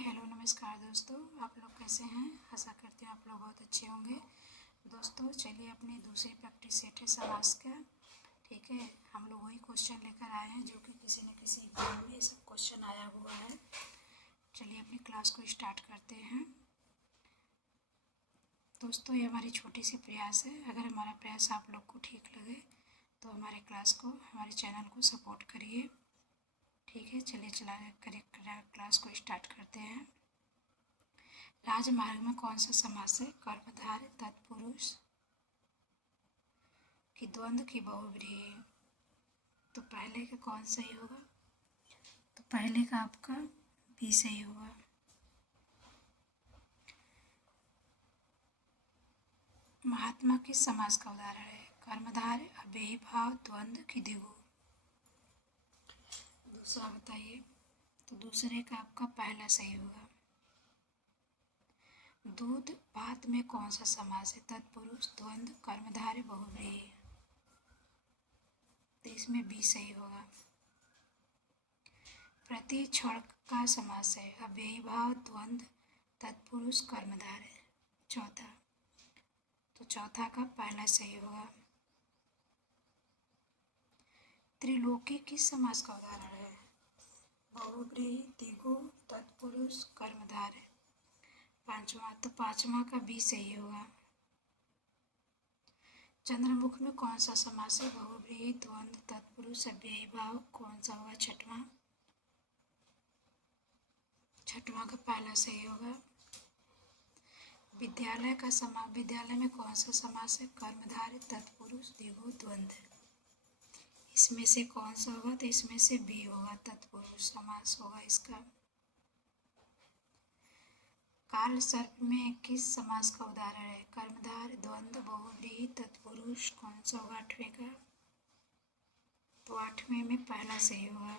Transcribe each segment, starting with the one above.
Hello नमस्कार दोस्तों, आप लोग कैसे हैं। आशा करती हूँ आप लोग बहुत अच्छे होंगे। दोस्तों चलिए अपनी दूसरी प्रैक्टिस सेट है समास का। ठीक है, हम लोग वही क्वेश्चन लेकर आए हैं जो कि किसी न किसी एग्जाम में सब क्वेश्चन आया हुआ है। चलिए अपनी क्लास को स्टार्ट करते हैं। दोस्तों ये हमारी छोटी सी प्रयास है। अगर हमारा प्रयास आप लोग को ठीक लगे तो हमारे क्लास को, हमारे चैनल को सपोर्ट करिए। ठीक है, चलिए क्लास को स्टार्ट करते हैं। राजमार्ग में कौन सा समास है। कर्मधारय तत्पुरुष की द्वंद्व की बहुव्रीहि। तो पहले का कौन सही होगा। तो पहले का आपका बी सही होगा। महात्मा किस समास का उदाहरण है। कर्मधारय अव्ययी भाव द्वंद्व की द्विगु। दूसरा बताइए। तो दूसरे का आपका पहला सही होगा। दूध भात में कौन सा समास है। तत्पुरुष द्वंद्व कर्मधारय बहुव्रीहि। तो इसमें बी सही होगा। प्रति क्षण का समास है। अव्ययी भाव द्वंद्व तत्पुरुष कर्मधारय। चौथा, तो चौथा का पहला सही होगा। त्रिलोकी किस समास का उदाहरण है। बहुव्रीहि द्विगु तत्पुरुष कर्मधारय। पांचवा, तो पांचवा का बी सही होगा। चंद्रमुख में कौन सा समास है। बहुव्रीहि द्वंद्व तत्पुरुष अव्ययी भाव। कौन सा होगा। छठवां, छठवां का पहला सही होगा। विद्यालय का समास, विद्यालय में कौन सा समास है। कर्मधारय तत्पुरुष द्विगु द्वंद्व। इसमें से कौन सा होगा। तो इसमें से बी होगा, तत्पुरुष समास होगा इसका। काल सर्प में किस समास का उदाहरण है। कर्मधारय द्वंद्व बहुव्रीहि तत्पुरुष। कौन सा होगा। आठवें का। तो आठवें में पहला सही होगा।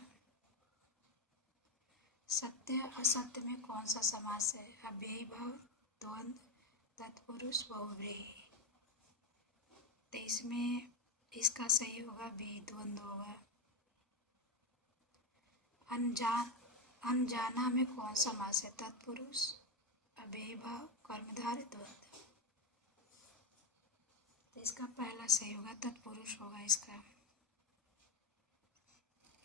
सत्य असत्य में कौन सा समास है। अव्ययी भाव द्वंद्व तत्पुरुष बहुव्रीहि। तो इसमें इसका सही होगा बी, द्वंद्व होगा। अनजाना में कौन सा समास है। तत्पुरुष अव्ययी भाव कर्मधारय द्वंद्व। तो इसका पहला सही होगा, तत्पुरुष होगा इसका।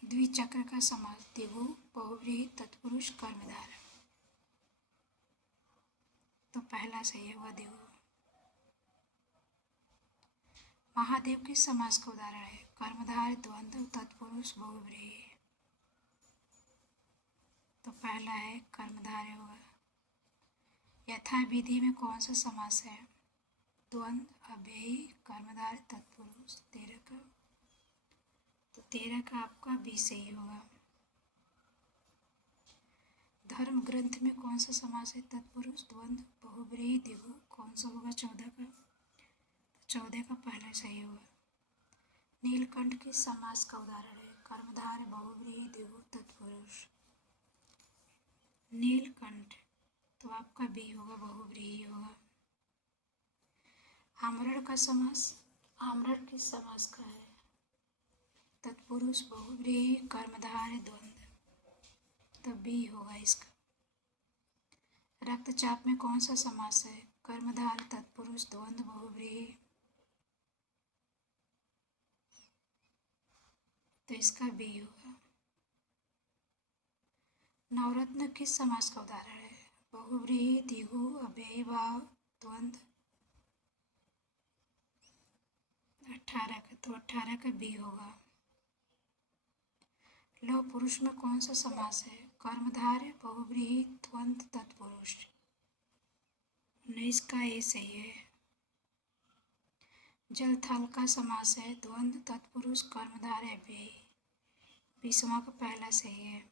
द्विचक्र का समास। द्विगु बहुव्रीहि तत्पुरुष कर्मधारय। तो पहला सही होगा द्विगु। महादेव किस समास का उदाहरण है। कर्मधारय द्वंद्व तत्पुरुष बहुव्रीहि। तो पहला है कर्मधारय होगा। यथा विधि में कौन सा समास है। द्वंद्व अव्ययी कर्मधारय तत्पुरुष। 13 का। तो 13 का आपका बी सही होगा। धर्म ग्रंथ में कौन सा समास है। तत्पुरुष द्वंद्व बहुव्रीहि द्विगु। कौन सा होगा। 14 का। तो 14 का पहला सही होगा। नीलकंठ किस समास का उदाहरण है। कर्मधारय बहुव्रीहि द्विगु तत्पुरुष। नीलकंठ, तो आपका बी होगा, बहुव्रीहि होगा। आमरण का समास। आमरण किस समास का है। तत्पुरुष बहुव्रीहि कर्मधारय द्वंद्व। तो बी होगा इसका। रक्तचाप में कौन सा समास है। कर्मधारय तत्पुरुष द्वंद्व बहुव्रीहि। तो इसका बी होगा। नवरत्न किस समास का उदाहरण है। बहुव्रीहि द्विगु अव्ययी भाव द्वंद्व। 18 का। तो 18 का बी होगा। लौह पुरुष में कौन सा समास है। कर्मधारय बहुव्रीहि द्वंद्व तत्पुरुष। 19 का ए सही है। जल थल का समास है। द्वंद्व तत्पुरुष कर्मधारय अव्ययी। 20वां का पहला सही है।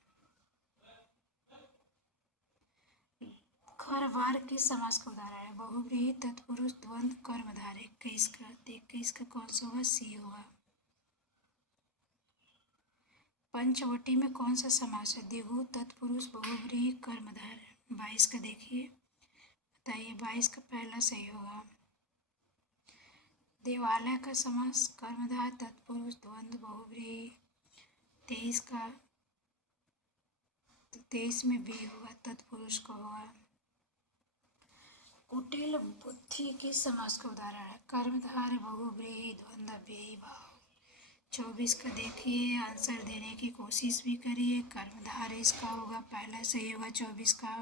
घर बार किस समास का उदाहरण है। बहुव्रीहि तत्पुरुष द्वंद्व कर्मधारय। 21 का। तो 21 का कौन सा होगा। सी होगा। पंचवटी में कौन सा समास है। द्विगु तत्पुरुष बहुव्रीहि कर्मधारय। 22 का देखिए, बताइए। 22 का पहला सही होगा। देवालय का समास। कर्मधारय तत्पुरुष द्वंद्व बहुव्रीहि। 23 का। तो 23 में बी होगा, तत्पुरुष का होगा। कुटिल बुद्धि किस समास का उदाहरण है? कर्मधारय, बहुव्रीहि, द्वंद्व, व्ययी भाव। 24 का देखिए, आंसर देने की कोशिश भी करिए। कर्मधारय इसका होगा, पहला सही होगा 24 का।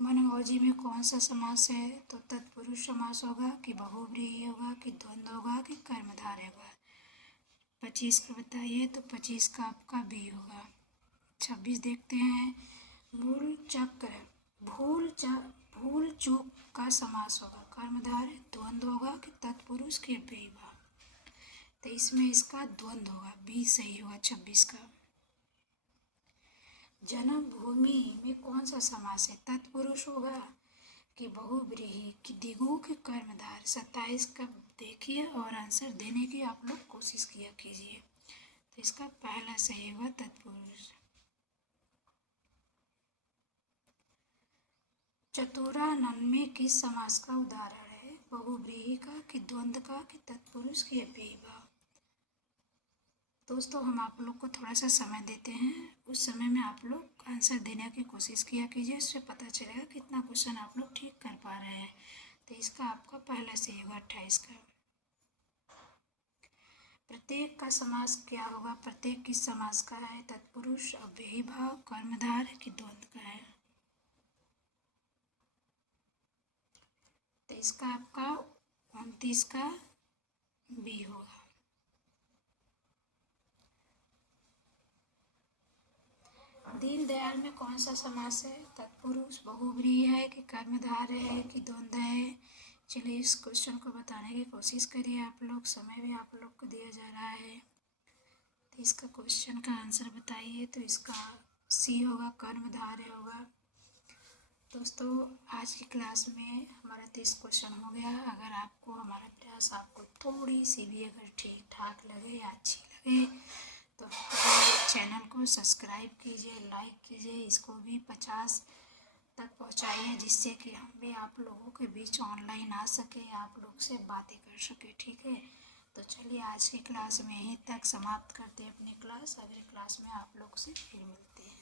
मनमौजी में कौन सा समास है? तो तत्पुरुष समास होगा कि बहुव्रीहि होगा कि द्वंद्व होगा कि कर्मधारय होगा। 25 का बताइए, तो 25 का आपका बी होगा। 26 देखते हैं, मूल चक्र, भूल चूक का समास होगा, कर्मधारय, द्वंद्व होगा कि तत्पुरुष के व्ययी भाव। तो इसमें इसका द्वंद्व होगा, बी सही होगा 26 का। जन्मभूमि में कौन सा समास है? तत्पुरुष होगा कि बहुव्रीहि कि दिगु के कर्मधार। 27 का देखिए और आंसर देने की आप लोग कोशिश किया कीजिए। तो इसका पहला सही होगा तत्पुरुष। चतुरानन में किस समास का उदाहरण है? बहुव्रीहि का कि द्वंद्व का कि तत्पुरुष के व्ययी भाव। दोस्तों हम आप लोग को थोड़ा सा समय देते हैं, उस समय में आप लोग आंसर देने की कोशिश किया कीजिए, इससे पता चलेगा कितना क्वेश्चन आप लोग ठीक कर पा रहे हैं। तो इसका आपका पहला सही होगा 28 का। प्रत्येक का समास क्या होगा? प्रत्येक किस समास का है? तत्पुरुष, अव्ययी भाव, कर्मधारय कि द्वंद्व का है? तो इसका आपका 29 का बी होगा। दीनदयाल में कौन सा समास है? तत्पुरुष, बहुव्रीहि है कि कर्मधारय है कि द्वंद्व है? चलिए इस क्वेश्चन को बताने की कोशिश करिए आप लोग, समय भी आप लोग को दिया जा रहा है। तो इसका क्वेश्चन का आंसर बताइए। तो इसका सी होगा, कर्मधारय होगा। दोस्तों आज की क्लास में हमारा 30 क्वेश्चन हो गया। अगर आपको हमारा क्लास आपको थोड़ी सी भी अगर ठीक ठाक लगे या अच्छी लगे तो चैनल को सब्सक्राइब कीजिए, लाइक कीजिए, इसको भी 50 तक पहुंचाइए, जिससे कि हम भी आप लोगों के बीच ऑनलाइन आ सके, आप लोग से बातें कर सके। ठीक है, तो चलिए आज की क्लास में यहीं तक समाप्त करते हैं अपनी क्लास। अगली क्लास में आप लोग से फिर मिलते हैं।